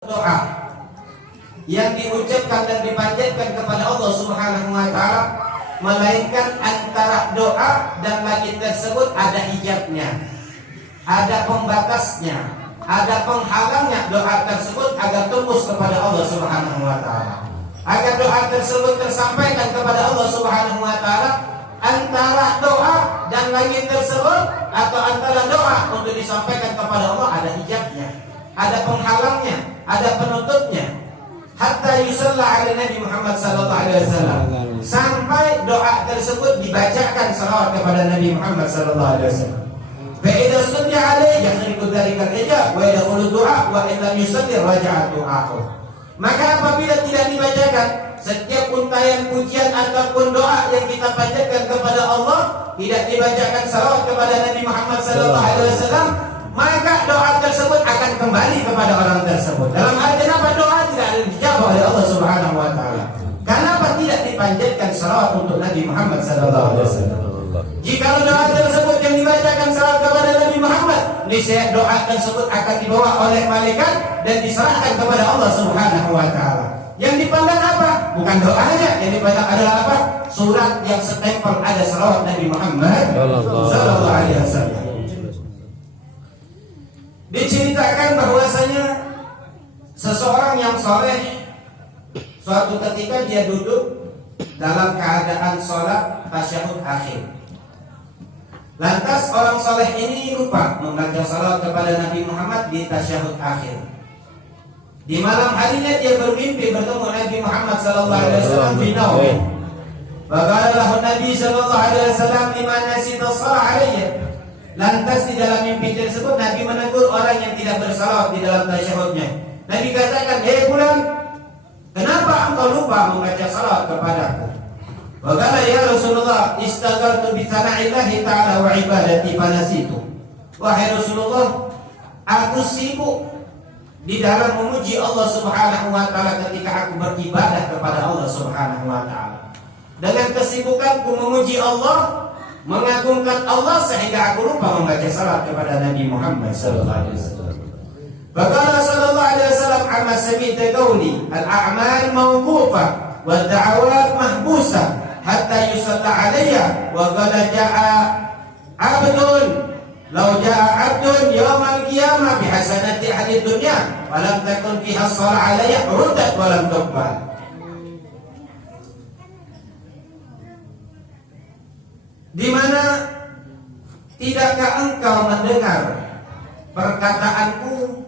doa yang diucapkan dan dipanjatkan kepada Allah Subhanahu wa taala, melainkan antara doa dan langit tersebut ada hijabnya, ada pembatasnya, ada penghalangnya doa tersebut agar tembus kepada Allah Subhanahu wa taala. Agar doa tersebut tersampaikan kepada Allah Subhanahu wa taala, antara doa dan langit tersebut atau antara doa untuk disampaikan kepada Allah ada hijabnya, ada penghalangnya, ada penutupnya. Hatta yusalla ala Nabi Muhammad sallallahu alaihi wasallam, sampai doa tersebut dibacakan salawat kepada Nabi Muhammad sallallahu alaihi wasallam. Fa idza salla alaihi yakhriqu dzalika al-hijab wa yadkhulu du'a wa idza yusalli raja'a du'a'u. Maka apabila tidak dibacakan setiap untayan pujian ataupun doa yang kita panjatkan kepada Allah, tidak dibacakan salawat kepada Nabi Muhammad sallallahu alaihi wasallam, maka doa tersebut akan kembali kepada orang tersebut. Dalam arti apa? Doa tidak ada dijawab oleh Allah Subhanahu wa taala. Kenapa tidak dipanjatkan salawat untuk Nabi Muhammad sallallahu alaihi wasallam? Jika doa tersebut yang dibacakan salawat kepada Nabi Muhammad, niscaya doa tersebut akan dibawa oleh malaikat dan diserahkan kepada Allah Subhanahu wa taala. Yang dipandang apa? Bukan doanya, yang dipandang adalah apa? Surat yang setempel ada salawat Nabi Muhammad sallallahu alaihi wasallam. Diceritakan bahwasanya seseorang yang soleh suatu ketika dia duduk dalam keadaan sholat tasyahud akhir. Lantas orang soleh ini lupa membaca salawat kepada Nabi Muhammad di tasyahud akhir. Di malam harinya dia bermimpi bertemu Nabi Muhammad sallallahu alaihi wasallam di naum. Bagaimana Nabi sallallahu alaihi wasallam di mana sita salah alaihi. Lantas di dalam mimpi tersebut Nabi menegur orang yang tidak bersalawat di dalam tasyahudnya. Nabi katakan, "Hei fulan, kenapa engkau lupa membaca salawat kepadaku?" Bagaimana ya Rasulullah, istaghartu bi sana'illahi ta'ala wa ibadati fanasitu. Wahai Rasulullah, aku sibuk di dalam memuji Allah Subhanahu wa taala ketika aku beribadah kepada Allah Subhanahu wa taala. Dengan kesibukanku memuji Allah, mengagungkan Allah, sehingga aku lupa membaca salat kepada Nabi Muhammad sallallahu alaihi wasallam. Bagaimana sallallahu alaihi wasallam amma sami'ta qawli al-a'mal mawqufah wa da'awat mahbusah hatta yusalla alayya wa qad ja'a 'abdun law ja'a 'abdun yawmal qiyamah bi hasanati ahli dunya wa lam takun fiha shalah alayya ruddat wa lam tuqbal. Di mana tidakkah engkau mendengar perkataanku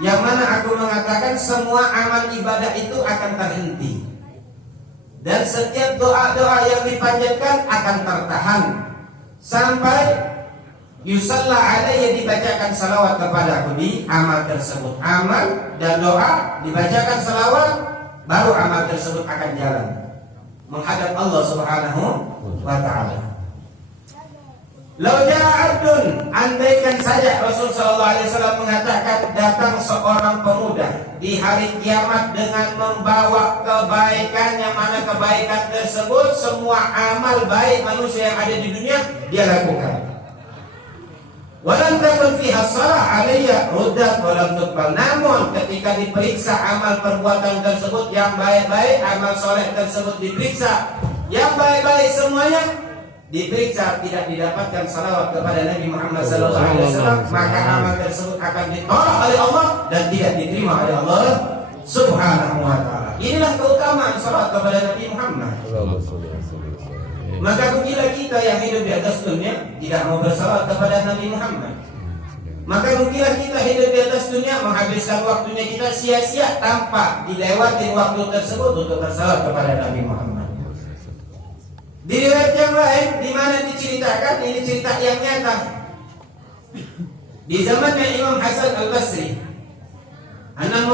yang mana aku mengatakan semua amal ibadah itu akan terhenti dan setiap doa-doa yang dipanjatkan akan tertahan sampai yusalla alaihi, dibacakan salawat kepadaku di amal tersebut. Amal dan doa dibacakan salawat, baru amal tersebut akan jalan menghadap Allah Subhanahu wa taala. Lau ja'a 'abdun, andaikan saja Rasul sallallahu alaihi wasallam mengatakan datang seorang pemuda di hari kiamat dengan membawa kebaikan, yang mana kebaikan tersebut semua amal baik manusia yang ada di dunia dia lakukan. Walam takun fiha shalah alayya ruddat walam tuqbal. Namun ketika diperiksa amal perbuatan tersebut yang baik-baik, amal soleh tersebut diperiksa yang baik-baik semuanya diperiksa, tidak didapatkan salawat kepada Nabi Muhammad sallallahu alaihi wasallam, maka amal tersebut akan ditolak oleh Allah dan tidak diterima oleh Allah Subhanahu wa taala. Inilah keutamaan salawat kepada Nabi Muhammad. Maka bila kita yang hidup di atas dunia tidak mau bersalawat kepada Nabi Muhammad, maka bila kita hidup di atas dunia menghabiskan waktunya kita sia-sia tanpa dilewati waktu tersebut untuk bersalawat kepada Nabi Muhammad. Di riwayat yang lain di mana diceritakan, ini cerita yang nyata. Di zamannya Imam Hasan Al-Basri, anna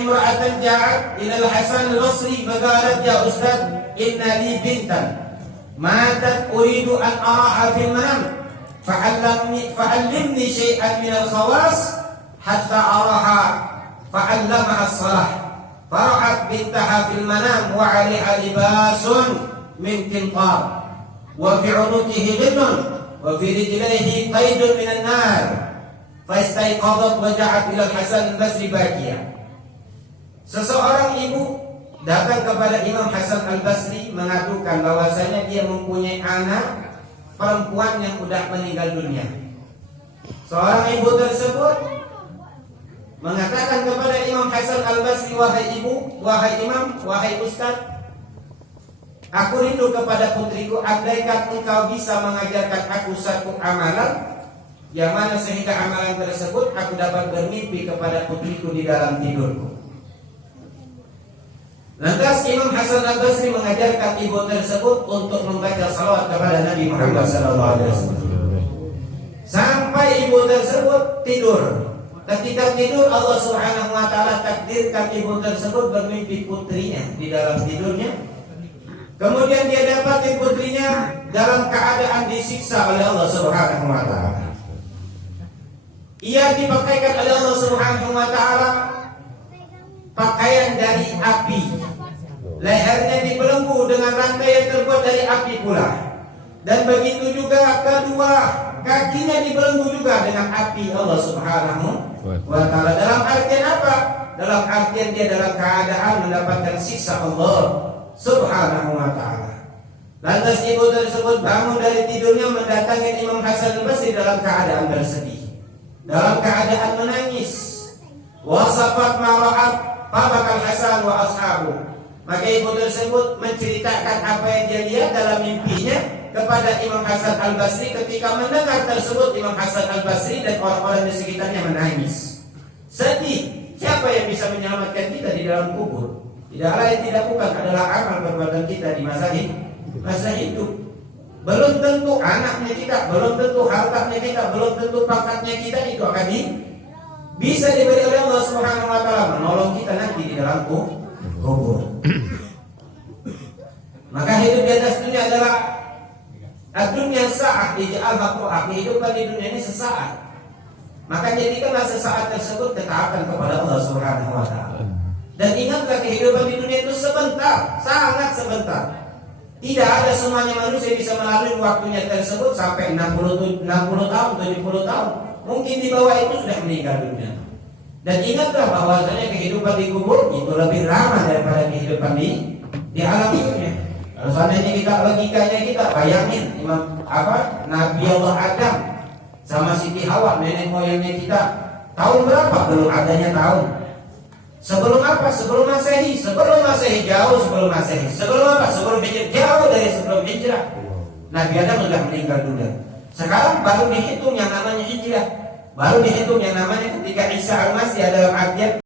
imra'atan ja'at ila Al-Hasan Al-Basri faqalat ya ustaz, inna li bintan matat uridu an araha fil manam fa'allimni shay'an min al-khawas hatta araha fa'allamaha as-salah fara'at bintaha fil manam wa 'alaiha libasun min qintar wa fi 'unuqihi ghillun wa fi rijlihi qaydun min an-nar fastaiqadat wa ja'at ila Hasan al-Basri bakiya. Seseorang ibu datang kepada Imam Hasan al-Basri mengadukan bahwasanya dia mempunyai anak perempuan yang sudah meninggal dunia. Seorang ibu tersebut mengatakan kepada Imam Hasan al-Basri, wahai ibu, wahai imam, wahai ustaz, aku rindu kepada putriku, andaikan engkau bisa mengajarkan aku satu amalan yang mana sehingga amalan tersebut aku dapat bermimpi kepada putriku di dalam tidurku. Lantas Imam Hasan al-Basri mengajarkan ibu tersebut untuk membaca salawat kepada Nabi Muhammad SAW. Sampai ibu tersebut tidur. Ketika tidur, Allah Subhanahu wa Ta'ala takdirkan ibu tersebut bermimpi putrinya di dalam tidurnya. Kemudian dia dapati putrinya dalam keadaan disiksa oleh Allah Subhanahu wa Ta'ala. Ia dipakaikan oleh Allah Subhanahu wa Ta'ala pakaian dari api. Lehernya dibelenggu dengan rantai yang terbuat dari api pula. Dan begitu juga kedua kakinya dibelenggu juga dengan api Allah Subhanahu wa Ta'ala. Dalam artian apa? Dalam artian dia dalam keadaan mendapatkan siksa Allah Subhanahu wa Ta'ala. Lantas ibu tersebut bangun dari tidurnya mendatangi Imam Hasan al-Basri dalam keadaan bersedih, dalam keadaan menangis. Wasafat mara'at fabakal Hasan wa ashabu. Maka ibu tersebut menceritakan apa yang dia lihat dalam mimpinya kepada Imam Hasan al-Basri. Ketika mendengar tersebut, Imam Hasan al-Basri dan orang-orang di sekitarnya menangis, sedih. Siapa yang bisa menyelamatkan kita di dalam kubur? Tidak lain tidak bukan adalah amal perbuatan kita di masa hidup. Belum tentu anaknya kita, belum tentu hartanya kita, belum tentu pangkatnya kita itu akan bisa diberi oleh Allah Subhanahu wa Ta'ala menolong kita nanti di dalam kubur. Maka hidup di atas dunia adalah dunia saat dija'alha qur'ah. Kehidupan di dunia ini sesaat. Maka jadikanlah sesaat tersebut ketaatan kepada Allah Subhanahu wa Ta'ala. Dan ingatlah kehidupan di dunia itu sebentar, sangat sebentar. Tidak ada semuanya manusia bisa melalui waktunya tersebut sampai 60 tahun, 70 tahun. Mungkin di bawah itu sudah meninggal dunia. Dan ingatlah bahwasanya kehidupan di kubur itu lebih lama daripada kehidupan di alam dunia. Kalau seandainya kita logikanya kita bayangin Nabi Allah Adam sama Siti Hawa, nenek moyangnya kita, tahun berapa? Belum adanya tahun. Sebelum apa? Sebelum Masehi. Sebelum Masehi, jauh sebelum Masehi. Sebelum apa? Sebelum Hijrah, jauh dari sebelum Hijrah. Nabi Adam sudah meninggal dunia. Sekarang baru dihitung yang namanya Hijrah. Baru dihitung yang namanya ketika Isa al-Masih dalam artian